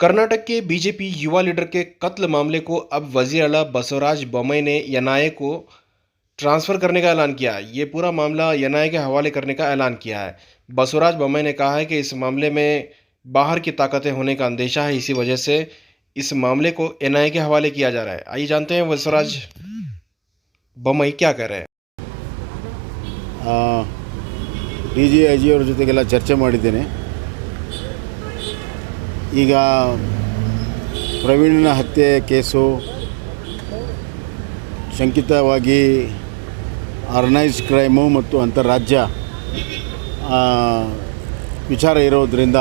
कर्नाटक के बीजेपी युवा लीडर के कत्ल मामले को अब वजीर आला बसवराज बोम्मई ने एनआईए को ट्रांसफर करने का ऐलान किया है। ये पूरा मामला एनआईए के हवाले करने का ऐलान किया है। बसवराज बोम्मई ने कहा है कि इस मामले में बाहर की ताकतें होने का अंदेशा है, इसी वजह से इस मामले को एनआईए के हवाले किया जा रहा है। आइए जानते हैं बसवराज बोम्मई क्या कह रहे हैं। ಡಿ ಜಿ ಐ ಜಿಯವ್ರ ಜೊತೆಗೆಲ್ಲ ಚರ್ಚೆ ಮಾಡಿದ್ದೇನೆ. ಈಗ ಪ್ರವೀಣ್ನ ಹತ್ಯೆ ಕೇಸು ಶಂಕಿತವಾಗಿ ಆರ್ಗನೈಸ್ಡ್ ಕ್ರೈಮು ಮತ್ತು ಅಂತಾರಾಜ್ಯ ವಿಚಾರ ಇರೋದರಿಂದ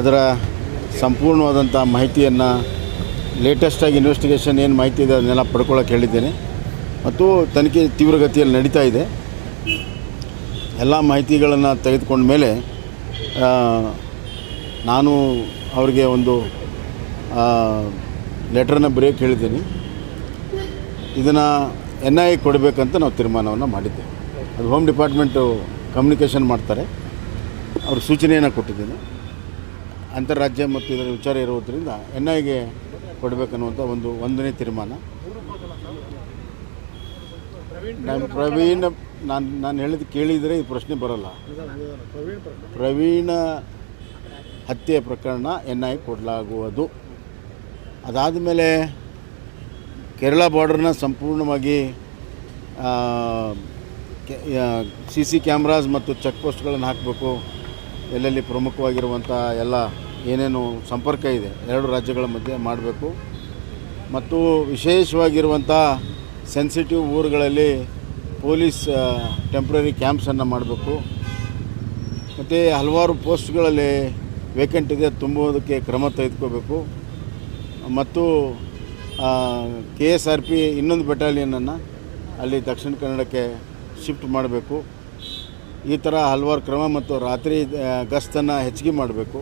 ಅದರ ಸಂಪೂರ್ಣವಾದಂಥ ಮಾಹಿತಿಯನ್ನು ಲೇಟೆಸ್ಟಾಗಿ ಇನ್ವೆಸ್ಟಿಗೇಷನ್ ಏನು ಮಾಹಿತಿ ಇದೆ ಅದನ್ನೆಲ್ಲ ಪಡ್ಕೊಳ್ಳೋಕೆ ಹೇಳಿದ್ದೇನೆ ಮತ್ತು ತನಿಖೆ ತೀವ್ರಗತಿಯಲ್ಲಿ ನಡೀತಾ ಇದೆ. ಎಲ್ಲ ಮಾಹಿತಿಗಳನ್ನು ತೆಗೆದುಕೊಂಡ ಮೇಲೆ ನಾನು ಅವರಿಗೆ ಒಂದು ಲೆಟ್ರನ್ನ ಬರೆಯೋಕ್ಕೆ ಹೇಳಿದ್ದೀನಿ. ಇದನ್ನು ಎನ್ ಐ ಕೊಡಬೇಕಂತ ನಾವು ತೀರ್ಮಾನವನ್ನು ಮಾಡಿದ್ದೇವೆ. ಅದು ಹೋಮ್ ಡಿಪಾರ್ಟ್ಮೆಂಟು ಕಮ್ಯುನಿಕೇಷನ್ ಮಾಡ್ತಾರೆ, ಅವ್ರ ಸೂಚನೆಯನ್ನು ಕೊಟ್ಟಿದ್ದೀನಿ. ಅಂತಾರಾಜ್ಯ ಮತ್ತು ಇದರ ವಿಚಾರ ಇರುವುದರಿಂದ ಎನ್ ಐಗೆ ಕೊಡಬೇಕನ್ನುವಂಥ ಒಂದನೇ ತೀರ್ಮಾನ. ಪ್ರವೀಣ್ ನಾನು ಹೇಳಿದ್ದು ಕೇಳಿದರೆ ಈ ಪ್ರಶ್ನೆ ಬರೋಲ್ಲ. ಪ್ರವೀಣ ಹತ್ಯೆ ಪ್ರಕರಣ ಎನ್ ಐ ಕೊಡಲಾಗುವುದು. ಅದಾದ ಮೇಲೆ ಕೇರಳ ಬಾರ್ಡರ್ನ ಸಂಪೂರ್ಣವಾಗಿ CC ಕ್ಯಾಮ್ರಾಸ್ ಮತ್ತು ಚೆಕ್ ಪೋಸ್ಟ್ಗಳನ್ನು ಹಾಕಬೇಕು. ಎಲ್ಲೆಲ್ಲಿ ಪ್ರಮುಖವಾಗಿರುವಂಥ ಎಲ್ಲ ಏನೇನು ಸಂಪರ್ಕ ಇದೆ ಎರಡು ರಾಜ್ಯಗಳ ಮಧ್ಯೆ ಮಾಡಬೇಕು. ಮತ್ತು ವಿಶೇಷವಾಗಿರುವಂಥ ಸೆನ್ಸಿಟಿವ್ ಊರುಗಳಲ್ಲಿ ಪೊಲೀಸ್ ಟೆಂಪ್ರರಿ ಕ್ಯಾಂಪ್ಸನ್ನು ಮಾಡಬೇಕು. ಮತ್ತು ಹಲವಾರು ಪೋಸ್ಟ್ಗಳಲ್ಲಿ ವೇಕೆಂಟ್ ಇದೆ, ತುಂಬುವುದಕ್ಕೆ ಕ್ರಮ ತೆಗೆದುಕೋಬೇಕು. ಮತ್ತು KSRP ಇನ್ನೊಂದು ಬೆಟಾಲಿಯನನ್ನು ಅಲ್ಲಿ ದಕ್ಷಿಣ ಕನ್ನಡಕ್ಕೆ ಶಿಫ್ಟ್ ಮಾಡಬೇಕು. ಈ ಥರ ಹಲವಾರು ಕ್ರಮ ಮತ್ತು ರಾತ್ರಿ ಗಸ್ತನ್ನು ಹೆಚ್ಚಿಗೆ ಮಾಡಬೇಕು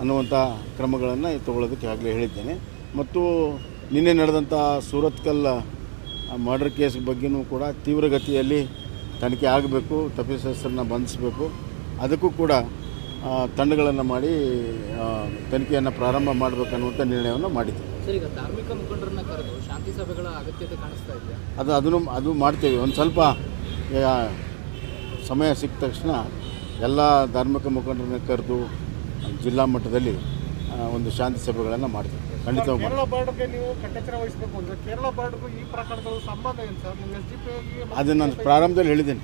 ಅನ್ನುವಂಥ ಕ್ರಮಗಳನ್ನು ತಗೊಳ್ಳೋದಕ್ಕೆ ಆಗಲೇ ಹೇಳಿದ್ದೇನೆ. ಮತ್ತು ನಿನ್ನೆ ನಡೆದಂಥ ಸೂರತ್ಕಲ್ ಮರ್ಡರ್ ಕೇಸ್ ಬಗ್ಗೆಯೂ ಕೂಡ ತೀವ್ರಗತಿಯಲ್ಲಿ ತನಿಖೆ ಆಗಬೇಕು, ತಪ್ಪಿತಸ್ಥರನ್ನ ಬಂಧಿಸಬೇಕು. ಅದಕ್ಕೂ ಕೂಡ ತಂಡಗಳನ್ನು ಮಾಡಿ ತನಿಖೆಯನ್ನು ಪ್ರಾರಂಭ ಮಾಡಬೇಕನ್ನುವಂಥ ನಿರ್ಣಯವನ್ನು ಮಾಡಿದ್ದೀವಿ. ಸರ್, ಈಗ ಧಾರ್ಮಿಕ ಮುಖಂಡರನ್ನ ಕರೆದು ಶಾಂತಿ ಸಭೆಗಳ ಅಗತ್ಯತೆ ಕಾಣಿಸ್ತಾ ಇದೆ. ಅದು ಮಾಡ್ತೇವೆ. ಒಂದು ಸ್ವಲ್ಪ ಸಮಯ ಸಿಕ್ಕ ತಕ್ಷಣ ಎಲ್ಲ ಧಾರ್ಮಿಕ ಮುಖಂಡರನ್ನ ಕರೆದು ಜಿಲ್ಲಾ ಮಟ್ಟದಲ್ಲಿ ಒಂದು ಶಾಂತಿ ಸಭೆಗಳನ್ನು ಮಾಡ್ತೀವಿ. ಖಂಡಿತವಾಗಿ ಕೇರಳ ಬಾರ್ಡರ್ಗೆ ನೀವು ಕಟ್ಟೆಚ್ಚರ ವಹಿಸಬೇಕು ಅಂದರೆ ಕೇರಳ ಬಾರ್ಡರ್ಗೂ ಈ ಪ್ರಕರಣಗಳು ಸಂಬಂಧ ಏನು ಸರ್? ನಿಮ್ಮ SDPI ಅದನ್ನು ನಾನು ಪ್ರಾರಂಭದಲ್ಲಿ ಹೇಳಿದ್ದೇನೆ.